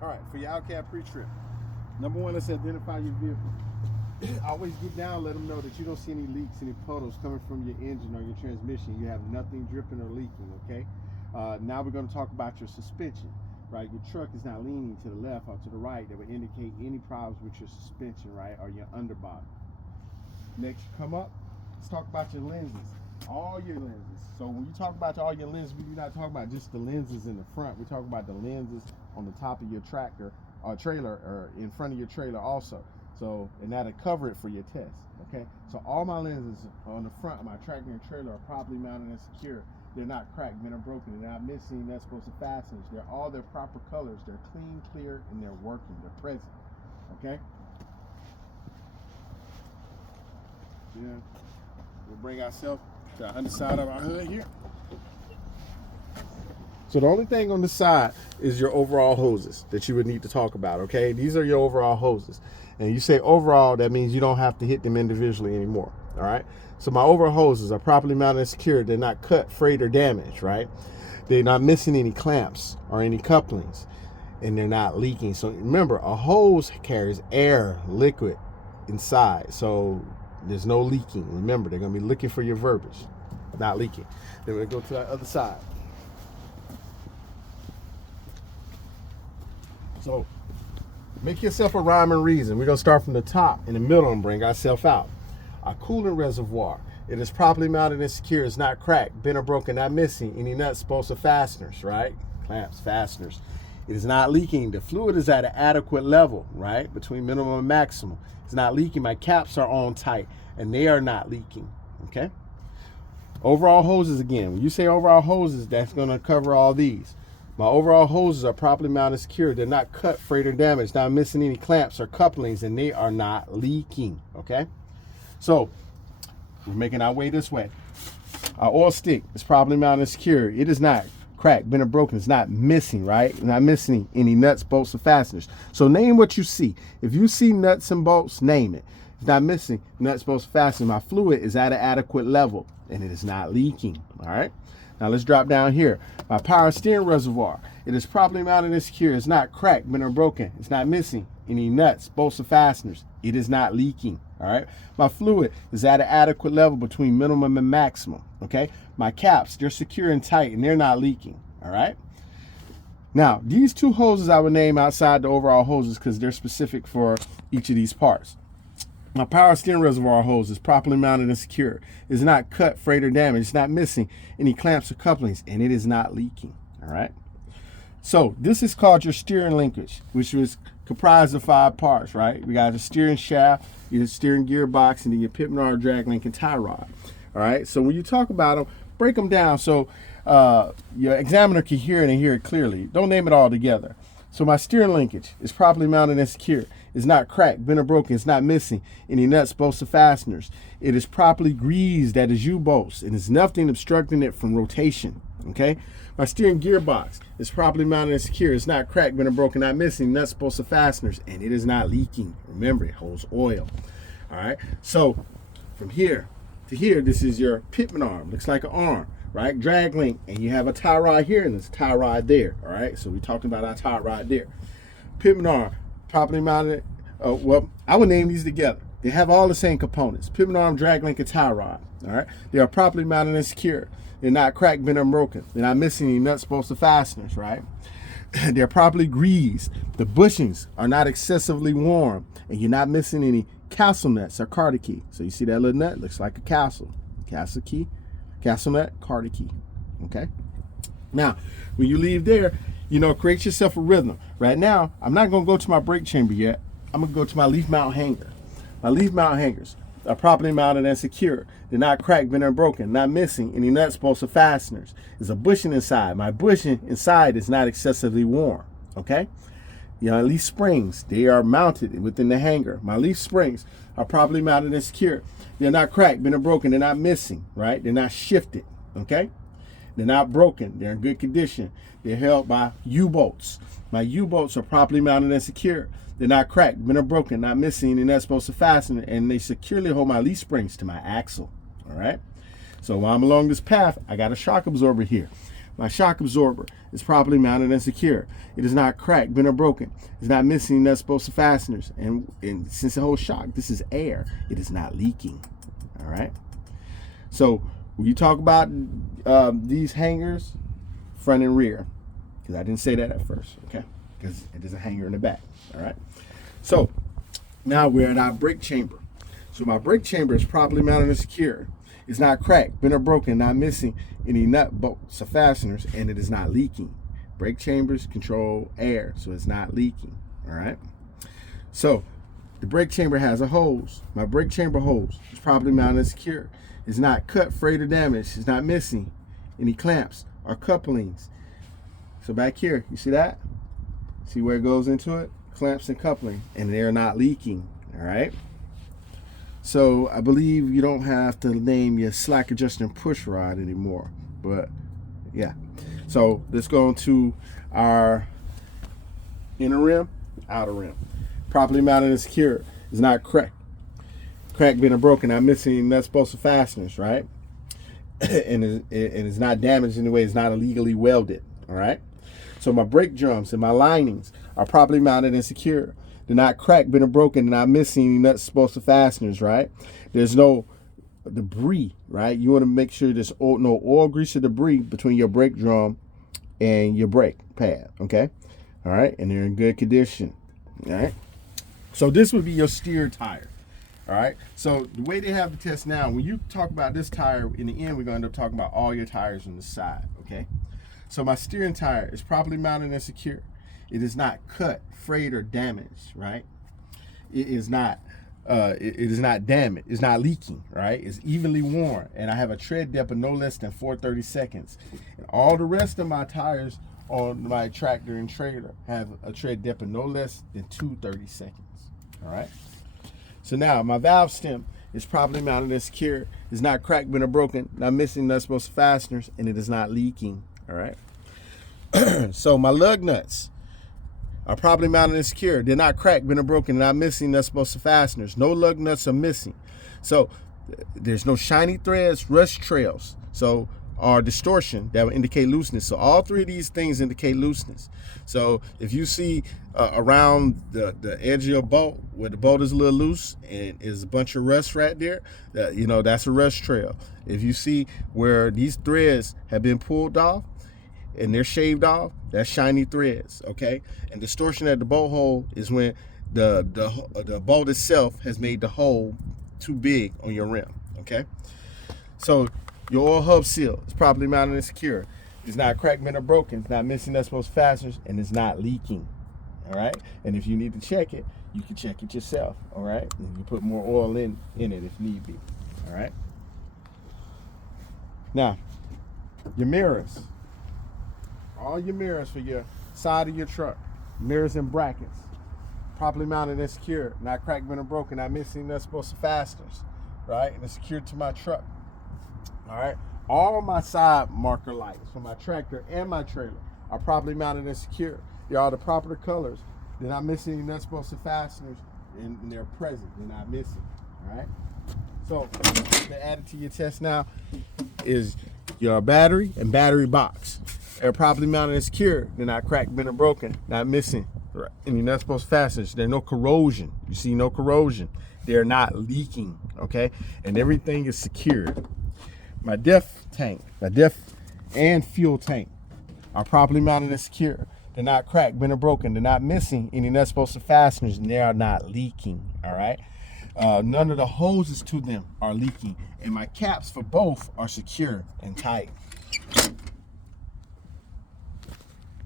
All right, for your Outcab pre-trip, number one, let's identify your vehicle. Always get down, let them know that you don't see any leaks, any puddles coming from your engine or your transmission. You have nothing dripping or leaking, okay? Now we're going to talk about your suspension, right? Your truck is not leaning to the left or to the right. That would indicate any problems with your suspension, right, or your underbody. Next, come up, let's talk about your lenses. All your lenses. So when you talk about all your lenses, we do not talk about just the lenses in the front. We talk about the lenses on the top of your tractor or trailer, or in front of your trailer also. So, and that'll cover it for your test, okay? So all my lenses on the front of my tractor and trailer are properly mounted and secure. They're not cracked, bent, or broken. They're not missing nuts, bolts, or fasteners. They're all their proper colors. They're clean, clear, and they're working. They're present, okay? Yeah. We'll bring ourselves to the underside of our hood here. So the only thing on the side is your overall hoses that you would need to talk about, okay? These are your overall hoses. And you say overall, that means you don't have to hit them individually anymore, all right? So my overall hoses are properly mounted and secured. They're not cut, frayed, or damaged, right? They're not missing any clamps or any couplings, and they're not leaking. So remember, a hose carries air, liquid inside, so there's no leaking. Remember, they're going to be looking for your verbiage, not leaking. Then we're going to go to the other side. So make yourself a rhyme and reason. We're going to start from the top in the middle and bring ourselves out. A coolant reservoir. It is properly mounted and secure. It's not cracked, bent, or broken, not missing any nuts, bolts, or fasteners, right? Clamps, fasteners. It is not leaking. The fluid is at an adequate level, right? Between minimum and maximum. It's not leaking. My caps are on tight, and they are not leaking, okay? Overall hoses again. When you say overall hoses, that's going to cover all these. My overall hoses are properly mounted and secure. They're not cut, frayed, or damaged, not missing any clamps or couplings, and they are not leaking, okay? So we're making our way this way. Our oil stick is properly mounted and secure. It is not cracked, bent, or broken. It's not missing, right? It's not missing any nuts, bolts, or fasteners. So name what you see. If you see nuts and bolts, name it. It's not missing nuts, bolts, fasteners. My fluid is at an adequate level, and it is not leaking, all right? Now let's drop down here. My power steering reservoir. It is properly mounted and secure. It's not cracked, bent, or broken. It's not missing any nuts, bolts, or fasteners. It is not leaking, all right? My fluid is at an adequate level between minimum and maximum, okay? My caps, they're secure and tight, and they're not leaking, all right? Now, these two hoses I would name outside the overall hoses because they're specific for each of these parts. My power steering reservoir hose is properly mounted and secure. It's not cut, frayed, or damaged. It's not missing any clamps or couplings, and it is not leaking, all right? So this is called your steering linkage, which was comprised of 5 parts, right? We got a steering shaft, your steering gearbox, and then your pit arm, drag link, and tie rod, all right? So when you talk about them, break them down so your examiner can hear it and hear it clearly. Don't name it all together. So my steering linkage is properly mounted and secure. It's not cracked, bent, or broken. It's not missing any nuts, bolts, or fasteners. It is properly greased, that is U-bolts, and there's nothing obstructing it from rotation, okay? My steering gearbox is properly mounted and secure. It's not cracked, bent, or broken, not missing nuts, bolts, or fasteners, and it is not leaking. Remember, it holds oil, all right? So from here to here, this is your pitman arm. Looks like an arm, right? Drag link, and you have a tie rod here, and there's a tie rod there, all right? So we're talking about our tie rod there. Pitman arm, properly mounted. Well, I would name these together. They have all the same components. Pitman arm, drag link, and tie rod, all right? They are properly mounted and secure. They're not cracked, bent, or broken. They're not missing any nuts, bolts, or fasteners, right? They're properly greased. The bushings are not excessively warm, and you're not missing any castle nuts or Carter key. So you see that little nut? Looks like a castle. Castle key, castle nut, Carter key, okay? Now, when you leave there, you know, create yourself a rhythm. Right now, I'm not going to go to my brake chamber yet. I'm going to go to my leaf mount hanger. My leaf mount hangers are properly mounted and secure. They're not cracked, bent, or broken, not missing any nuts, bolts, or fasteners. There's a bushing inside. My bushing inside is not excessively warm, okay? You know, leaf springs, they are mounted within the hanger. My leaf springs are properly mounted and secure. They're not cracked, bent, or broken. They're not missing, right? They're not shifted, okay? They're not broken. They're in good condition. They're held by U-bolts. My U-bolts are properly mounted and secure. They're not cracked, bent, or broken, not missing any nuts, bolts, or fasteners, and they securely hold my leaf springs to my axle, all right? So while I'm along this path, I got a shock absorber here. My shock absorber is properly mounted and secure. It is not cracked, bent, or broken. It's not missing nuts, bolts, or fasteners. And since the whole shock, this is air, it is not leaking. All right. So when you talk about these hangers, front and rear, because I didn't say that at first, okay? Because it is a hanger in the back. All right. So now we're in our brake chamber. So my brake chamber is properly mounted and secure. It's not cracked, bent, or broken, not missing any nut, bolts, or fasteners, and it is not leaking. Brake chambers control air, so it's not leaking. All right. So the brake chamber has a hose. My brake chamber hose is properly mounted and secure. It's not cut, frayed, or damaged. It's not missing any clamps or couplings. So back here, you see that? See where it goes into it? Clamps and coupling, and they're not leaking. All right. So I believe you don't have to name your slack adjusting push rod anymore, but yeah. So let's go into our inner rim, outer rim. Properly mounted and secure. It's not cracked, bent, or broken. Not missing any nuts, bolts, or fasteners, right? and it's not damaged in any way. It's not illegally welded, all right? So my brake drums and my linings are properly mounted and secure. They're not cracked, bent, or broken. They're not missing any nuts, bolts, or fasteners, right? There's no debris, right? You want to make sure there's no oil, grease, or debris between your brake drum and your brake pad, okay? All right, and they're in good condition, all right? So this would be your steer tire, all right? So the way they have the test now, when you talk about this tire, in the end, we're going to end up talking about all your tires on the side, okay? So my steering tire is properly mounted and secure. It is not cut, frayed, or damaged, right? It is not damaged. It's not leaking, right? It's evenly worn, and I have a tread depth of no less than 4/32. And all the rest of my tires on my tractor and trailer have a tread depth of no less than 2/32. All right. So now my valve stem is properly mounted and secure. It's not cracked, bent, or broken. Not missing nuts, bolts, fasteners, and it is not leaking. All right. So my lug nuts are properly mounted and secure. They're not cracked, bent, or broken. Not missing nuts, bolts, or fasteners. No lug nuts are missing. So there's no shiny threads, rust trails, or distortion that will indicate looseness. So all three of these things indicate looseness. So if you see around the edge of your bolt where the bolt is a little loose and is a bunch of rust right there, that's a rust trail. If you see where these threads have been pulled off and they're shaved off, that's shiny threads, okay? And distortion at the bolt hole is when the bolt itself has made the hole too big on your rim, okay? So your oil hub seal is properly mounted and secure. It's not cracked, bent, or broken. It's not missing nuts, bolts, fasteners, and it's not leaking, all right? And if you need to check it, you can check it yourself, all right? And you put more oil in it if need be, all right? Now, your mirrors. All your mirrors for your side of your truck, mirrors and brackets, properly mounted and secure, not cracked, bent, or broken, not missing nuts, bolts, or fasteners, right? And it's secured to my truck, all right? All my side marker lights for my tractor and my trailer are properly mounted and secure. They are the proper colors. They're not missing any nuts, bolts, or fasteners, and they're present. They're not missing, all right? So to add it to your test now is your battery and battery box. They're properly mounted and secure. They're not cracked, bent, or broken. Not missing any nuts, bolts, fasteners. There's no corrosion. You see no corrosion. They're not leaking, okay? And everything is secured. My DEF and fuel tank are properly mounted and secure. They're not cracked, bent, or broken. They're not missing any nuts, bolts, or fasteners, and they are not leaking, all right? None of the hoses to them are leaking. And my caps for both are secure and tight.